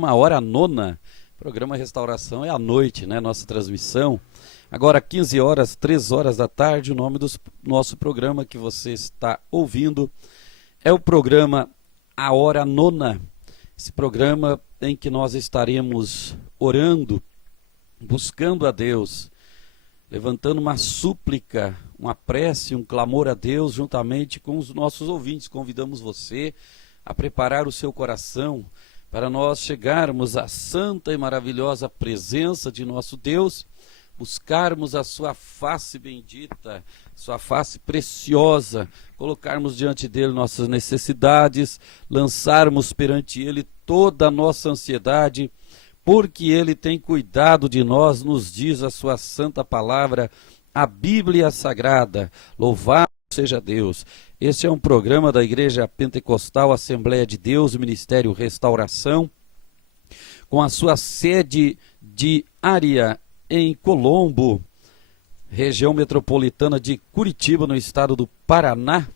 programa Hora Nona. Programa Restauração é à noite, né? Nossa transmissão. Agora 15 horas, 3 horas da tarde, o nome do nosso programa que você está ouvindo é o programa A Hora Nona. Esse programa em que nós estaremos orando, buscando a Deus, levantando uma súplica, uma prece, um clamor a Deus juntamente com os nossos ouvintes. Convidamos você a preparar o seu coração para nós chegarmos à santa e maravilhosa presença de nosso Deus, buscarmos a sua face bendita, sua face preciosa, colocarmos diante dele nossas necessidades, lançarmos perante ele toda a nossa ansiedade, porque ele tem cuidado de nós, nos diz a sua santa palavra, a Bíblia Sagrada. Louvado seja Deus. Este é um programa da Igreja Pentecostal Assembleia de Deus, Ministério Restauração, com a sua sede diária em Colombo, região metropolitana de Curitiba, no estado do Paraná,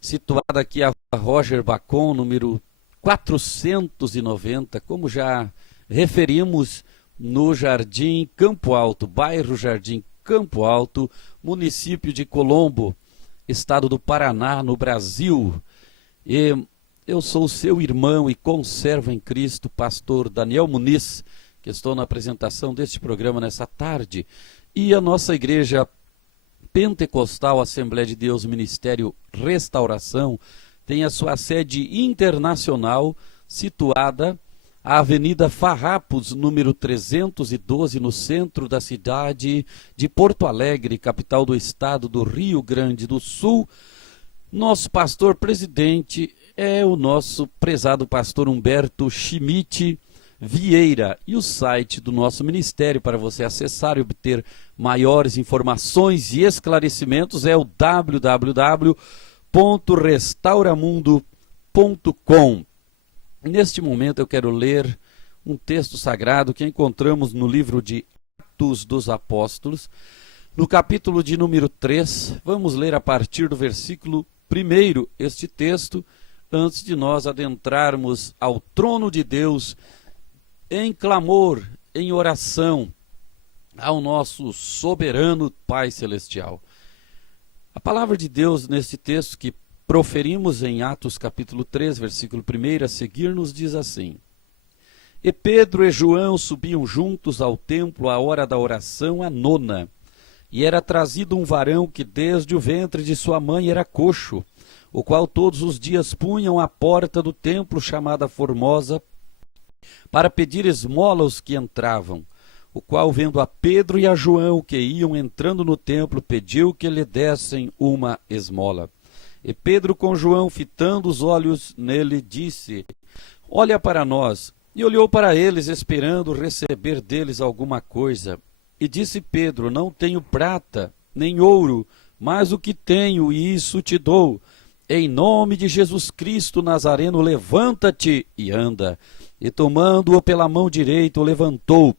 situada aqui a Roger Bacon, número 490, como já referimos, no Jardim Campo Alto, bairro Jardim Campo Alto, município de Colombo, estado do Paraná, no Brasil. E eu sou o seu irmão e conservo em Cristo, pastor Daniel Muniz, que estou na apresentação deste programa nessa tarde. E a nossa igreja Pentecostal Assembleia de Deus Ministério Restauração tem a sua sede internacional situada a Avenida Farrapos, número 312, no centro da cidade de Porto Alegre, capital do estado do Rio Grande do Sul. Nosso pastor presidente é o nosso prezado pastor Humberto Schmidt Vieira. E o site do nosso ministério para você acessar e obter maiores informações e esclarecimentos é o www.restauramundo.com. Neste momento eu quero ler um texto sagrado que encontramos no livro de Atos dos Apóstolos, no capítulo de número 3. Vamos ler a partir do versículo 1 este texto, antes de nós adentrarmos ao trono de Deus em clamor, em oração ao nosso soberano Pai Celestial. A palavra de Deus neste texto que proferimos em Atos capítulo 3, versículo 1, a seguir nos diz assim: E Pedro e João subiam juntos ao templo à hora da oração, a nona, e era trazido um varão que desde o ventre de sua mãe era coxo, o qual todos os dias punham à porta do templo chamada Formosa, para pedir esmola aos que entravam, o qual, vendo a Pedro e a João que iam entrando no templo, pediu que lhe dessem uma esmola. E Pedro, com João, fitando os olhos nele, disse: Olha para nós. E olhou para eles, esperando receber deles alguma coisa. E disse Pedro: Não tenho prata, nem ouro, mas o que tenho, isso te dou. Em nome de Jesus Cristo Nazareno, levanta-te e anda. E tomando-o pela mão direita, o levantou.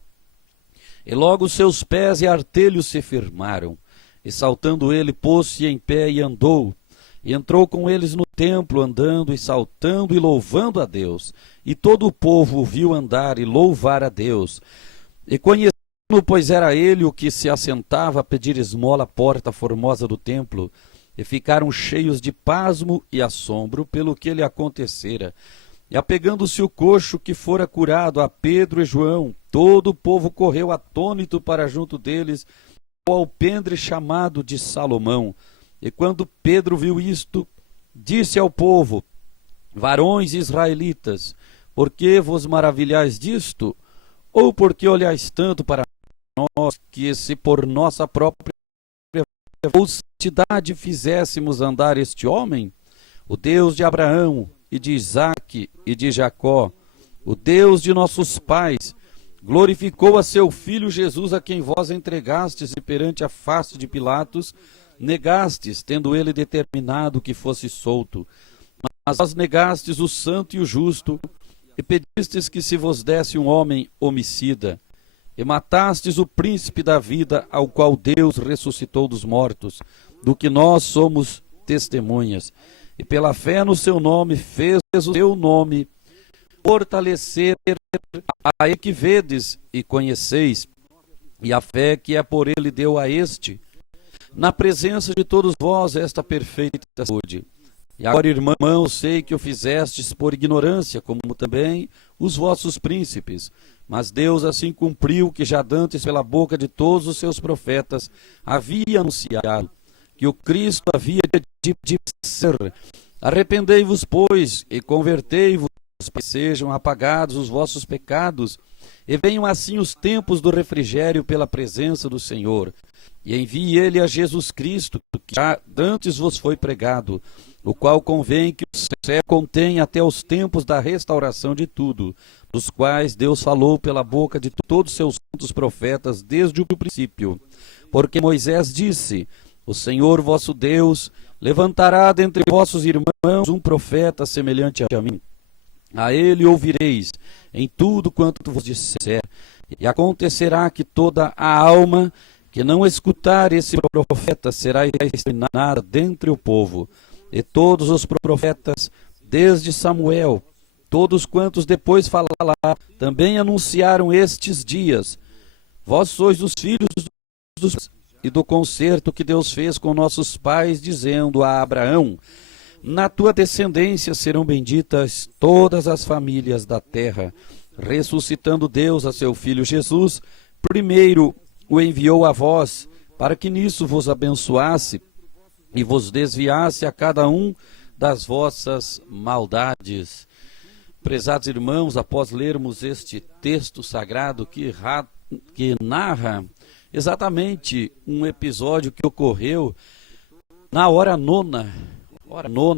E logo seus pés e artelhos se firmaram. E saltando ele, pôs-se em pé e andou. E entrou com eles no templo, andando e saltando e louvando a Deus. E todo o povo o viu andar e louvar a Deus. E conhecendo, pois era ele o que se assentava a pedir esmola à porta formosa do templo, e ficaram cheios de pasmo e assombro pelo que lhe acontecera. E apegando-se o coxo que fora curado a Pedro e João, todo o povo correu atônito para junto deles, ao alpendre chamado de Salomão. E quando Pedro viu isto, disse ao povo: Varões israelitas, por que vos maravilhais disto? Ou por que olhais tanto para nós, que se por nossa própria santidade fizéssemos andar este homem? O Deus de Abraão, e de Isaque, e de Jacó, o Deus de nossos pais, glorificou a seu Filho Jesus, a quem vós entregastes, e perante a face de Pilatos negastes, tendo ele determinado que fosse solto. Mas vós negastes o santo e o justo, e pedistes que se vos desse um homem homicida, e matastes o príncipe da vida, ao qual Deus ressuscitou dos mortos, do que nós somos testemunhas. E pela fé no seu nome, fez o seu nome fortalecer a ele que vedes e conheceis, e a fé que é por ele deu a este, na presença de todos vós, esta perfeita saúde. E agora, irmãos, sei que o fizestes por ignorância, como também os vossos príncipes. Mas Deus assim cumpriu que já dantes pela boca de todos os seus profetas havia anunciado que o Cristo havia de ser. Arrependei-vos, pois, e convertei-vos, para que sejam apagados os vossos pecados, e venham assim os tempos do refrigério pela presença do Senhor. E envie ele a Jesus Cristo, que já dantes vos foi pregado, o qual convém que o céu contém até os tempos da restauração de tudo, dos quais Deus falou pela boca de todos os seus santos profetas desde o princípio. Porque Moisés disse: o Senhor vosso Deus levantará dentre vossos irmãos um profeta semelhante a mim. A ele ouvireis em tudo quanto vos disser, e acontecerá que toda a alma que não escutar esse profeta será exterminada dentre o povo. E todos os profetas, desde Samuel, todos quantos depois falaram, também anunciaram estes dias. Vós sois os filhos dos e do concerto que Deus fez com nossos pais, dizendo a Abraão: na tua descendência serão benditas todas as famílias da terra. Ressuscitando Deus a seu Filho Jesus, primeiro o enviou a vós, para que nisso vos abençoasse e vos desviasse a cada um das vossas maldades. Prezados irmãos, após lermos este texto sagrado que narra exatamente um episódio que ocorreu na hora nona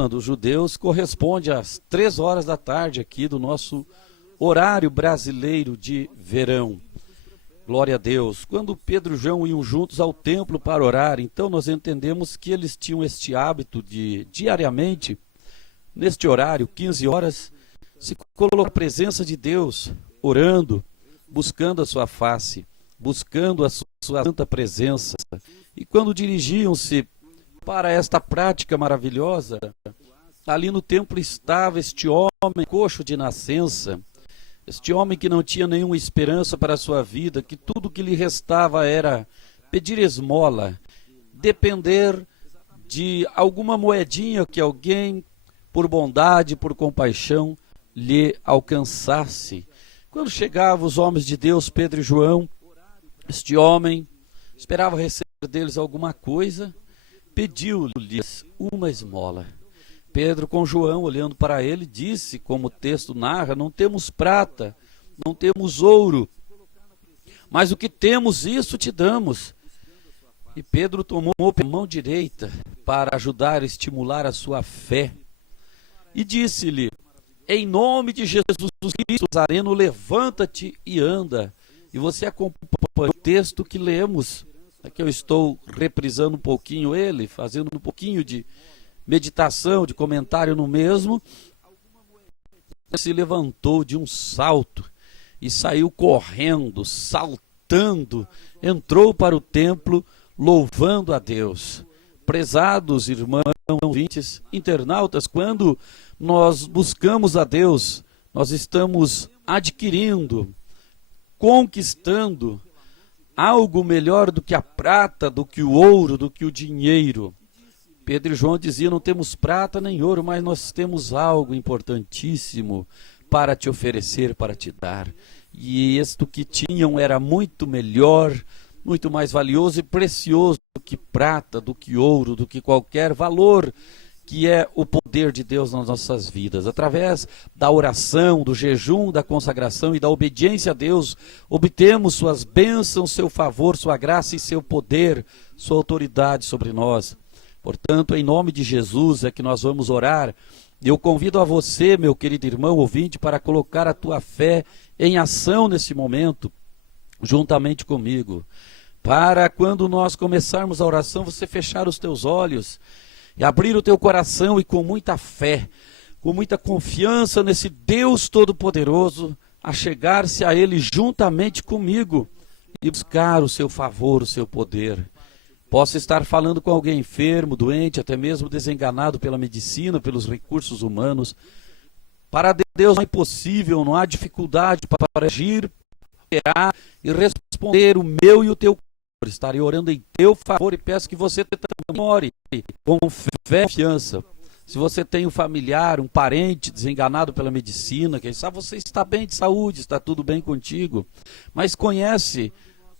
dos judeus, corresponde às 3 horas da tarde aqui do nosso horário brasileiro de verão. Glória a Deus. Quando Pedro e João iam juntos ao templo para orar, então nós entendemos que eles tinham este hábito de, diariamente, neste horário, 15 horas, se colocar na presença de Deus, orando, buscando a sua face, buscando a sua santa presença. E quando dirigiam-se para esta prática maravilhosa, ali no templo estava este homem coxo de nascença, este homem que não tinha nenhuma esperança para a sua vida, que tudo que lhe restava era pedir esmola, depender de alguma moedinha que alguém, por bondade, por compaixão, lhe alcançasse. Quando chegavam os homens de Deus, Pedro e João, este homem esperava receber deles alguma coisa, pediu-lhes uma esmola. Pedro, com João, olhando para ele, disse, como o texto narra: não temos prata, não temos ouro, mas o que temos, isso te damos. E Pedro tomou a mão direita para ajudar a estimular a sua fé e disse-lhe: em nome de Jesus Cristo Nazareno, levanta-te e anda. E você acompanha o texto que lemos. Aqui eu estou reprisando um pouquinho ele, fazendo um pouquinho de meditação, de comentário no mesmo. Se levantou de um salto e saiu correndo, saltando, entrou para o templo, louvando a Deus. Prezados irmãos, ouvintes, internautas, quando nós buscamos a Deus, nós estamos adquirindo, conquistando algo melhor do que a prata, do que o ouro, do que o dinheiro. Pedro e João diziam: não temos prata nem ouro, mas nós temos algo importantíssimo para te oferecer, para te dar. E isto que tinham era muito melhor, muito mais valioso e precioso do que prata, do que ouro, do que qualquer valor, que é o poder de Deus nas nossas vidas. Através da oração, do jejum, da consagração e da obediência a Deus, obtemos suas bênçãos, seu favor, sua graça e seu poder, sua autoridade sobre nós. Portanto, em nome de Jesus é que nós vamos orar. Eu convido a você, meu querido irmão ouvinte, para colocar a tua fé em ação nesse momento, juntamente comigo. Para quando nós começarmos a oração, você fechar os teus olhos e abrir o teu coração e com muita fé, com muita confiança nesse Deus Todo-Poderoso, a chegar-se a Ele juntamente comigo e buscar o seu favor, o seu poder. Posso estar falando com alguém enfermo, doente, até mesmo desenganado pela medicina, pelos recursos humanos, Para Deus não é impossível, não há dificuldade para agir, operar e responder o meu e o teu. Estarei orando em teu favor e peço que você também ore com fé e confiança. Se você tem um familiar, um parente desenganado pela medicina, quem sabe você está bem de saúde, está tudo bem contigo, mas conhece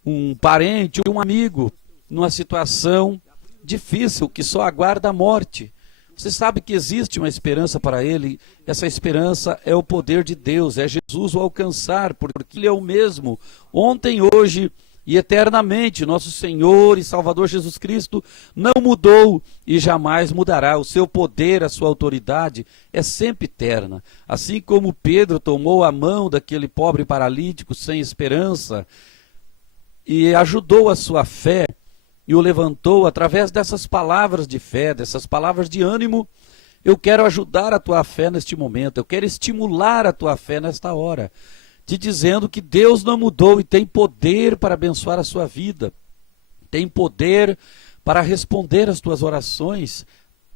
um parente ou um amigo numa situação difícil que só aguarda a morte. Você sabe que existe uma esperança para ele, essa esperança é o poder de Deus, é Jesus o alcançar, porque Ele é o mesmo, ontem, hoje e eternamente. Nosso Senhor e Salvador Jesus Cristo não mudou e jamais mudará. O seu poder, a sua autoridade é sempre eterna. Assim como Pedro tomou a mão daquele pobre paralítico sem esperança e ajudou a sua fé, e o levantou através dessas palavras de fé, dessas palavras de ânimo. Eu quero ajudar a tua fé neste momento, eu quero estimular a tua fé nesta hora, te dizendo que Deus não mudou e tem poder para abençoar a sua vida, tem poder para responder às tuas orações,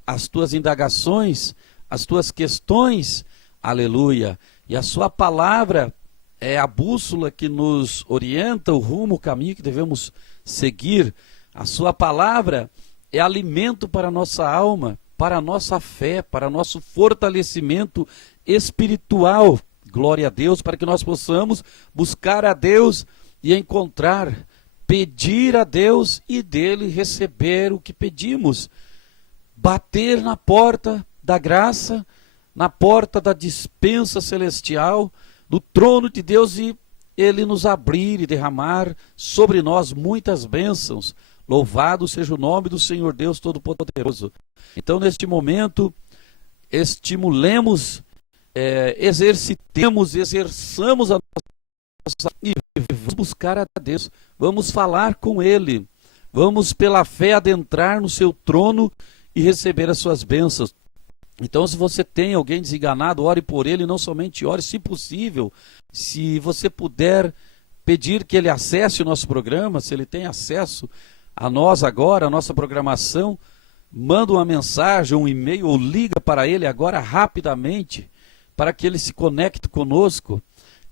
às tuas indagações, às tuas questões, aleluia. E a sua palavra é a bússola que nos orienta o rumo, o caminho que devemos seguir. A sua palavra é alimento para a nossa alma, para a nossa fé, para nosso fortalecimento espiritual. Glória a Deus, para que nós possamos buscar a Deus e encontrar, pedir a Deus e dele receber o que pedimos. Bater na porta da graça, na porta da dispensa celestial, do trono de Deus, e ele nos abrir e derramar sobre nós muitas bênçãos. Louvado seja o nome do Senhor Deus Todo-Poderoso. Então, neste momento, estimulemos, exerçamos a nossa e vamos buscar a Deus, vamos falar com Ele, vamos pela fé adentrar no seu trono e receber as suas bênçãos. Então, se você tem alguém desenganado, ore por ele, não somente ore, se possível, se você puder pedir que ele acesse o nosso programa, se ele tem acesso a nós agora, a nossa programação, manda uma mensagem, um e-mail, ou liga para ele agora rapidamente, para que ele se conecte conosco,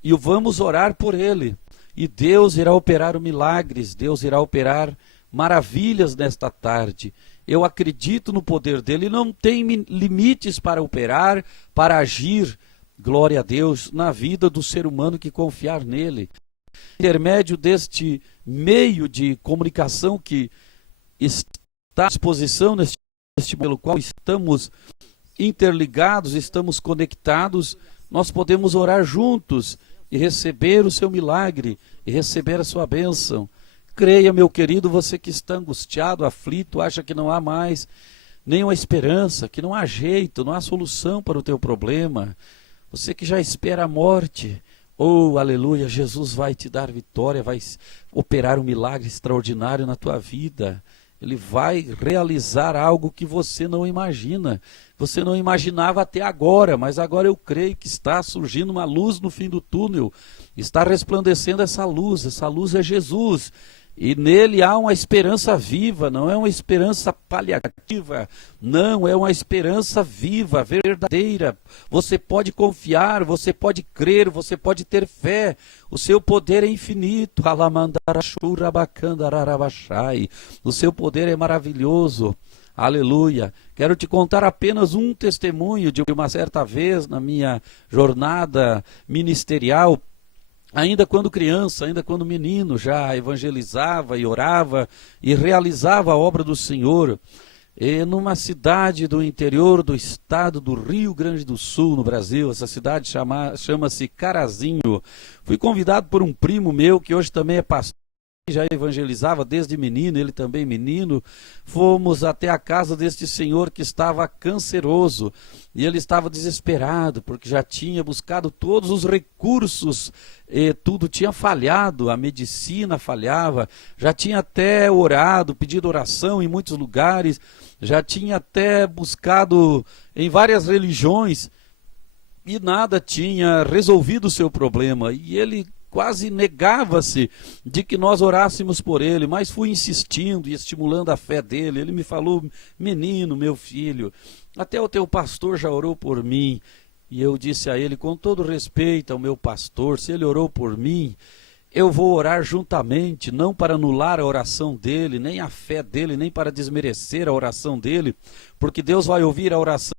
e vamos orar por ele. E Deus irá operar milagres, Deus irá operar maravilhas nesta tarde. Eu acredito no poder dele, não tem limites para operar, para agir, glória a Deus, na vida do ser humano que confiar nele. Intermédio deste meio de comunicação que está à disposição pelo qual estamos interligados, estamos conectados, nós podemos orar juntos e receber o seu milagre e receber a sua bênção. Creia, meu querido, você que está angustiado, aflito, acha que não há mais nenhuma esperança, que não há jeito, não há solução para o teu problema, você que já espera a morte, oh, aleluia, Jesus vai te dar vitória, vai operar um milagre extraordinário na tua vida. Ele vai realizar algo que você não imagina. Você não imaginava até agora, mas agora eu creio que está surgindo uma luz no fim do túnel. Está resplandecendo essa luz é Jesus. E nele há uma esperança viva, não é uma esperança paliativa, não, é uma esperança viva, verdadeira. Você pode confiar, você pode crer, você pode ter fé, o seu poder é infinito. O seu poder é maravilhoso, aleluia. Quero te contar apenas um testemunho de uma certa vez na minha jornada ministerial. Ainda quando criança, ainda quando menino, já evangelizava e orava e realizava a obra do Senhor. E numa cidade do interior do estado do Rio Grande do Sul, no Brasil, essa cidade chama-se Carazinho. Fui convidado por um primo meu, que hoje também é pastor, já evangelizava desde menino, ele também menino. Fomos até a casa deste senhor que estava canceroso, e ele estava desesperado, porque já tinha buscado todos os recursos, e tudo tinha falhado, a medicina falhava, já tinha até orado, pedido oração em muitos lugares, já tinha até buscado em várias religiões, e nada tinha resolvido o seu problema, e ele quase negava-se de que nós orássemos por ele, mas fui insistindo e estimulando a fé dele. Ele me falou: menino, meu filho, até o teu pastor já orou por mim, E eu disse a ele, com todo respeito ao meu pastor, se ele orou por mim, eu vou orar juntamente, não para anular a oração dele, nem a fé dele, nem para desmerecer a oração dele, porque Deus vai ouvir a oração